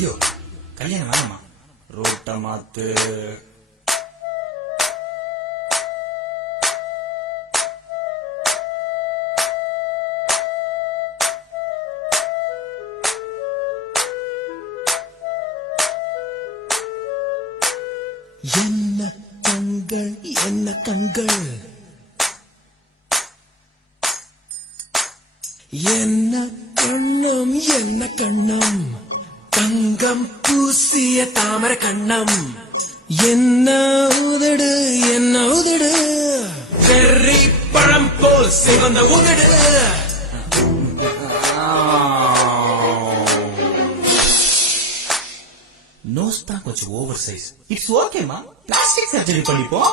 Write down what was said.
ஐயோ கல்யாணம் வேணாமா? ரோட்ட மாத்து. என்ன கண்கள் என்ன கண்கள், என்ன கண்ணம் என்ன கண்ணம், தங்கம் பூசிய தாமர கண்ணம், என்ன உதடு என்ன உதடு, வெறி பழம் போல் சிவந்த உதடு. நோஸ் தான் கொஞ்சம் ஓவர் சைஸ். இட்ஸ் ஓகேமா, பிளாஸ்டிக் சர்ஜரி பண்ணிப்போம்.